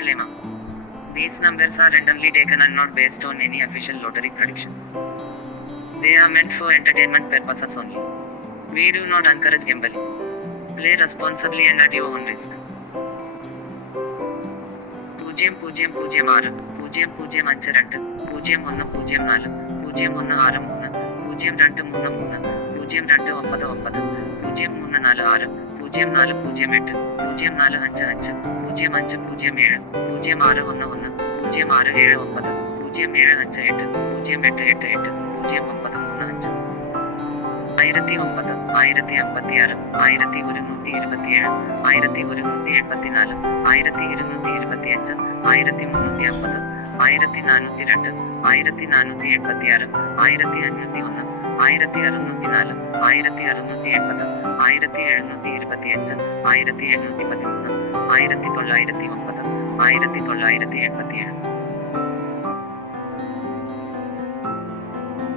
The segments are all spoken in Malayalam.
Disclaimer. These numbers are randomly taken and not based on any official lottery prediction. They are meant for entertainment purposes only. We do not encourage gambling. Play responsibly and at your own risk. പൂജ്യം പൂജ്യം പൂജ്യം ആറ് പൂജ്യം പൂജ്യം അഞ്ച് രണ്ട് പൂജ്യം ഒന്ന് പൂജ്യം നാല് പൂജ്യം ഒന്ന് ആറ് മൂന്ന് പൂജ്യം രണ്ട് മൂന്ന് മൂന്ന് പൂജ്യം രണ്ട് ഒമ്പത് ഒമ്പത് പൂജ്യം മൂന്ന് നാല് ആറ് പൂജ്യം നാല് പൂജ്യം എട്ട് പൂജ്യം നാല് അഞ്ച് അഞ്ച് പൂജ്യം അഞ്ച് പൂജ്യം ഏഴ് പൂജ്യം ആറ് ഒന്ന് ഒന്ന് പൂജ്യം ആറ് ഏഴ് ഒമ്പത് പൂജ്യം ഏഴ് അഞ്ച് എട്ട് പൂജ്യം എട്ട് എട്ട് എട്ട് പൂജ്യം ഒമ്പത് മൂന്ന് അഞ്ച്. ആയിരത്തി ഒമ്പത് ആയിരത്തി അമ്പത്തി ആറ് ആയിരത്തി ഒരുന്നൂറ്റി ഇരുപത്തിയേഴ് ആയിരത്തി ഒരുന്നൂറ്റി എൺപത്തിനാല് ആയിരത്തി ഇരുന്നൂറ്റി ഇരുപത്തി അഞ്ച് ആയിരത്തി മുന്നൂറ്റി അമ്പത് ആയിരത്തി നാനൂറ്റി രണ്ട് ആയിരത്തി നാനൂറ്റി എൺപത്തി ആറ് ആയിരത്തി അഞ്ഞൂറ്റി ഒന്ന് ആയിരത്തി അറുന്നൂറ്റി നാല് ആയിരത്തി അറുന്നൂറ്റി എൺപത് ആയിരത്തി എഴുന്നൂറ്റി ഇരുപത്തി അഞ്ച് ആയിരത്തി എണ്ണൂറ്റി പതിമൂന്ന് ആയിരത്തി തൊള്ളായിരത്തി ഒമ്പത് ആയിരത്തി തൊള്ളായിരത്തി എൺപത്തിയേഴ്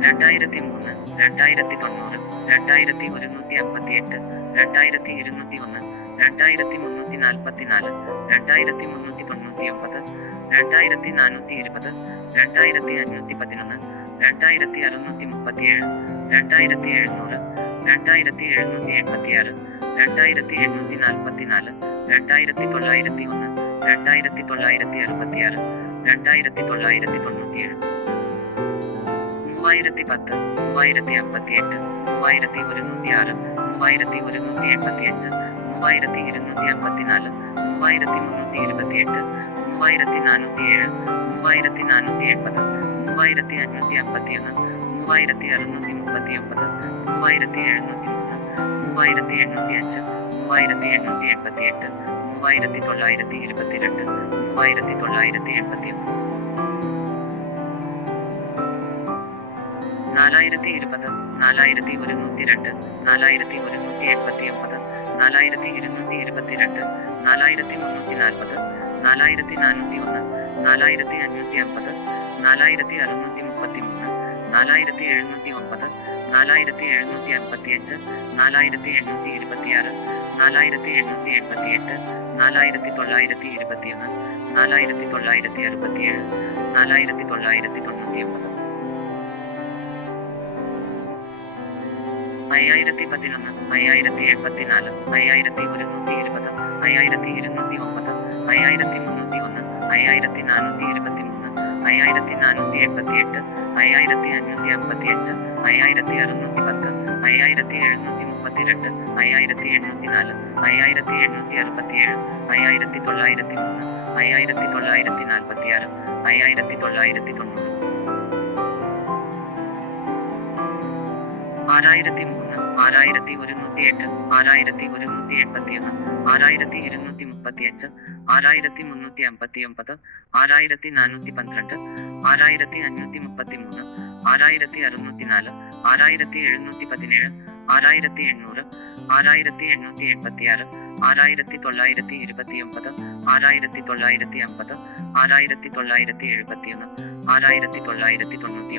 രണ്ടായിരത്തി മൂന്ന് രണ്ടായിരത്തി തൊണ്ണൂറ് രണ്ടായിരത്തി ഒരുന്നൂറ്റി അമ്പത്തി എട്ട് രണ്ടായിരത്തി ഇരുന്നൂറ്റി ഒന്ന് രണ്ടായിരത്തി മുന്നൂറ്റി നാൽപ്പത്തി നാല് രണ്ടായിരത്തി മുന്നൂറ്റി തൊണ്ണൂറ്റി ഒമ്പത് രണ്ടായിരത്തി നാനൂറ്റി ഇരുപത് രണ്ടായിരത്തി അഞ്ഞൂറ്റി പതിനൊന്ന് രണ്ടായിരത്തി അറുന്നൂറ്റി മുപ്പത്തിയേഴ് രണ്ടായിരത്തി എഴുന്നൂറ് രണ്ടായിരത്തി എഴുന്നൂറ്റി എൺപത്തിയാറ് രണ്ടായിരത്തി എണ്ണൂറ്റി നാൽപ്പത്തി നാല് രണ്ടായിരത്തി തൊള്ളായിരത്തി ഒന്ന് രണ്ടായിരത്തി തൊള്ളായിരത്തി അറുപത്തിയാറ് രണ്ടായിരത്തി തൊള്ളായിരത്തി തൊണ്ണൂറ്റിയേഴ് മൂവായിരത്തി പത്ത് മൂവായിരത്തി അമ്പത്തി എട്ട് മൂവായിരത്തി ഒരുന്നൂറ്റി ആറ് മൂവായിരത്തി ഒരുന്നൂറ്റി എൺപത്തി അഞ്ച് മൂവായിരത്തി ഇരുന്നൂറ്റി അമ്പത്തിനാല് മൂവായിരത്തി മുന്നൂറ്റി ഇരുപത്തി എട്ട് മൂവായിരത്തി നാനൂറ്റി ഏഴ് മൂവായിരത്തി നാനൂറ്റി എൺപത് മൂവായിരത്തി അഞ്ഞൂറ്റി അമ്പത്തി ഒന്ന് മൂവായിരത്തി അറുന്നൂറ്റി മുപ്പത്തി ഒമ്പത് മൂവായിരത്തി എഴുന്നൂറ്റി മൂന്ന് മൂവായിരത്തി എണ്ണൂറ്റി അഞ്ച് മൂവായിരത്തി എണ്ണൂറ്റി എൺപത്തി എട്ട് മൂവായിരത്തി തൊള്ളായിരത്തി ഇരുപത്തിരണ്ട് മൂവായിരത്തി തൊള്ളായിരത്തി എൺപത്തി ഒന്ന് നാലായിരത്തി ഇരുപത് നാലായിരത്തി ഒരുന്നൂറ്റി രണ്ട് നാലായിരത്തി ഒരുന്നൂറ്റി എൺപത്തി ഒമ്പത് നാലായിരത്തി ഇരുന്നൂറ്റി ഇരുപത്തിരണ്ട് നാലായിരത്തി മുന്നൂറ്റി നാൽപ്പത് നാലായിരത്തി നാനൂറ്റി ഒന്ന് നാലായിരത്തി അഞ്ഞൂറ്റി അമ്പത് നാലായിരത്തി അറുന്നൂറ്റി മുപ്പത്തി മൂന്ന് നാലായിരത്തി എഴുന്നൂറ്റി ഒമ്പത് നാലായിരത്തി എഴുന്നൂറ്റി അമ്പത്തി അഞ്ച് നാലായിരത്തി എണ്ണൂറ്റി ഇരുപത്തിയാറ് നാലായിരത്തി എണ്ണൂറ്റി എൺപത്തി എട്ട് നാലായിരത്തി തൊള്ളായിരത്തി ഇരുപത്തിയൊന്ന് നാലായിരത്തി തൊള്ളായിരത്തി അറുപത്തിയേഴ് നാലായിരത്തി തൊള്ളായിരത്തി തൊണ്ണൂറ്റി ഒമ്പത് അയ്യായിരത്തി പതിനൊന്ന് അയ്യായിരത്തി എൺപത്തിനാല് അയ്യായിരത്തി ഒരുന്നൂറ്റി ഇരുപത് അയ്യായിരത്തി ഇരുന്നൂറ്റി ഒമ്പത് അയ്യായിരത്തി മുന്നൂറ്റി ഒന്ന് അയ്യായിരത്തി നാനൂറ്റി ഇരുപത്തി മൂന്ന് അയ്യായിരത്തി നാനൂറ്റി എൺപത്തി എട്ട് അയ്യായിരത്തി അഞ്ഞൂറ്റി അമ്പത്തി അഞ്ച് അയ്യായിരത്തി അറുന്നൂറ്റി പത്ത് അയ്യായിരത്തി എഴുന്നൂറ്റി മുപ്പത്തിരണ്ട് അയ്യായിരത്തി എണ്ണൂറ്റി നാല് അയ്യായിരത്തി എണ്ണൂറ്റി അറുപത്തിയേഴ് അയ്യായിരത്തി തൊള്ളായിരത്തി മൂന്ന് അയ്യായിരത്തി തൊള്ളായിരത്തി നാൽപ്പത്തി ആറ് അയ്യായിരത്തി തൊള്ളായിരത്തി തൊണ്ണൂറ് ആറായിരത്തി മൂന്ന് ആറായിരത്തി ഒരുന്നൂറ്റി എട്ട് ആറായിരത്തി ഒരുന്നൂറ്റി എൺപത്തി ഒന്ന് ആറായിരത്തി ഇരുന്നൂറ്റി മുപ്പത്തി അഞ്ച് ആറായിരത്തി മുന്നൂറ്റി അമ്പത്തി ഒമ്പത് ആറായിരത്തി നാനൂറ്റി പന്ത്രണ്ട് ആറായിരത്തി അഞ്ഞൂറ്റി മുപ്പത്തി മൂന്ന് ആറായിരത്തി അറുന്നൂറ്റി നാല് ആറായിരത്തി എഴുന്നൂറ്റി പതിനേഴ് ആറായിരത്തി എണ്ണൂറ് ആറായിരത്തി എണ്ണൂറ്റി എൺപത്തി ആറ് ആറായിരത്തി തൊള്ളായിരത്തി ഇരുപത്തി ഒമ്പത് ആറായിരത്തി തൊള്ളായിരത്തി അമ്പത് ആറായിരത്തി തൊള്ളായിരത്തി എഴുപത്തി ഒന്ന് ആറായിരത്തി തൊള്ളായിരത്തി തൊണ്ണൂറ്റി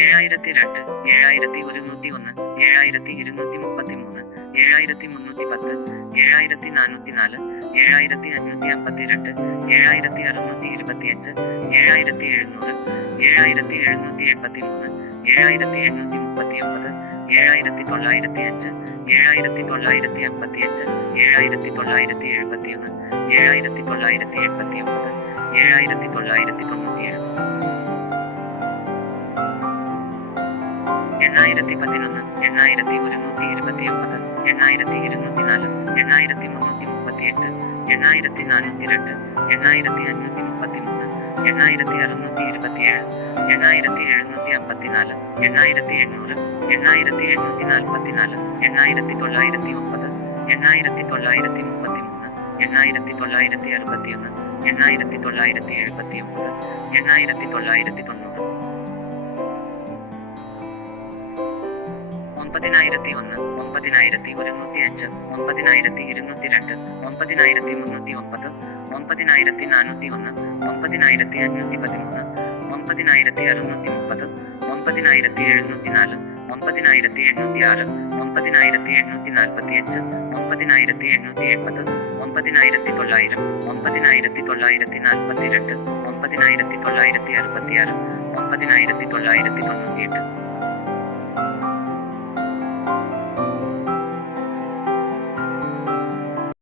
ഏഴായിരത്തി രണ്ട് ഏഴായിരത്തി ഒരുന്നൂറ്റി ഒന്ന് ഏഴായിരത്തി ഇരുന്നൂറ്റി മുപ്പത്തി മൂന്ന് ഏഴായിരത്തി മുന്നൂറ്റി പത്ത് ഏഴായിരത്തി നാനൂറ്റി നാല് ഏഴായിരത്തി അഞ്ഞൂറ്റി അമ്പത്തി രണ്ട് ഏഴായിരത്തി അറുന്നൂറ്റി ഇരുപത്തി അഞ്ച് ഏഴായിരത്തി എഴുന്നൂറ് ഏഴായിരത്തി എഴുന്നൂറ്റി എൺപത്തി മൂന്ന് ഏഴായിരത്തി എണ്ണൂറ്റി മുപ്പത്തി ഒമ്പത് ഏഴായിരത്തി തൊള്ളായിരത്തി അഞ്ച് ഏഴായിരത്തി തൊള്ളായിരത്തി അമ്പത്തി അഞ്ച് ഏഴായിരത്തി തൊള്ളായിരത്തി എഴുപത്തി ഒന്ന് ഏഴായിരത്തി തൊള്ളായിരത്തി എൺപത്തി ഒമ്പത് ഏഴായിരത്തി തൊള്ളായിരത്തി തൊണ്ണൂറ്റിയേഴ് എണ്ണായിരത്തി പതിനൊന്ന് എണ്ണായിരത്തി ഒരുന്നൂറ്റി ഇരുപത്തി ഒമ്പത് എണ്ണായിരത്തി ഇരുന്നൂറ്റി നാല് എണ്ണായിരത്തി മുന്നൂറ്റി മുപ്പത്തി എട്ട് എണ്ണായിരത്തി നാനൂറ്റി രണ്ട് എണ്ണായിരത്തി അഞ്ഞൂറ്റി മുപ്പത്തി മൂന്ന് എണ്ണായിരത്തി അറുന്നൂറ്റി ഇരുപത്തിയേഴ് എണ്ണായിരത്തി എഴുന്നൂറ്റി അമ്പത്തിനാല് എണ്ണായിരത്തി എണ്ണൂറ് എണ്ണായിരത്തി എണ്ണൂറ്റി നാൽപ്പത്തി നാല് എണ്ണായിരത്തി തൊള്ളായിരത്തി ഒമ്പത് എണ്ണായിരത്തി തൊള്ളായിരത്തി മുപ്പത്തി മൂന്ന് എണ്ണായിരത്തി തൊള്ളായിരത്തി അറുപത്തി ഒന്ന് എണ്ണായിരത്തി തൊള്ളായിരത്തി എഴുപത്തി ഒമ്പത് എണ്ണായിരത്തി തൊള്ളായിരത്തി തൊണ്ണൂറ് ഒമ്പതിനായിരത്തി ഒന്ന് ഒമ്പതിനായിരത്തി ഒരുന്നൂറ്റി അഞ്ച് ഒമ്പതിനായിരത്തി ഇരുന്നൂറ്റി രണ്ട് ഒമ്പതിനായിരത്തി മുന്നൂറ്റി ഒമ്പത് ഒമ്പതിനായിരത്തി നാനൂറ്റി ഒന്ന് ഒമ്പതിനായിരത്തി അഞ്ഞൂറ്റി പതിമൂന്ന് ഒമ്പതിനായിരത്തി അറുന്നൂറ്റി മുപ്പത് ഒമ്പതിനായിരത്തി എഴുന്നൂറ്റി നാല് ഒമ്പതിനായിരത്തി എണ്ണൂറ്റി ആറ് ഒമ്പതിനായിരത്തി എണ്ണൂറ്റി നാൽപ്പത്തി അഞ്ച് ഒമ്പതിനായിരത്തി എണ്ണൂറ്റി എൺപത് ഒമ്പതിനായിരത്തി തൊള്ളായിരം ഒമ്പതിനായിരത്തി തൊള്ളായിരത്തി നാൽപ്പത്തി രണ്ട് ഒമ്പതിനായിരത്തി തൊള്ളായിരത്തി അറുപത്തിയാറ് ഒമ്പതിനായിരത്തി തൊള്ളായിരത്തി തൊണ്ണൂറ്റിയെട്ട്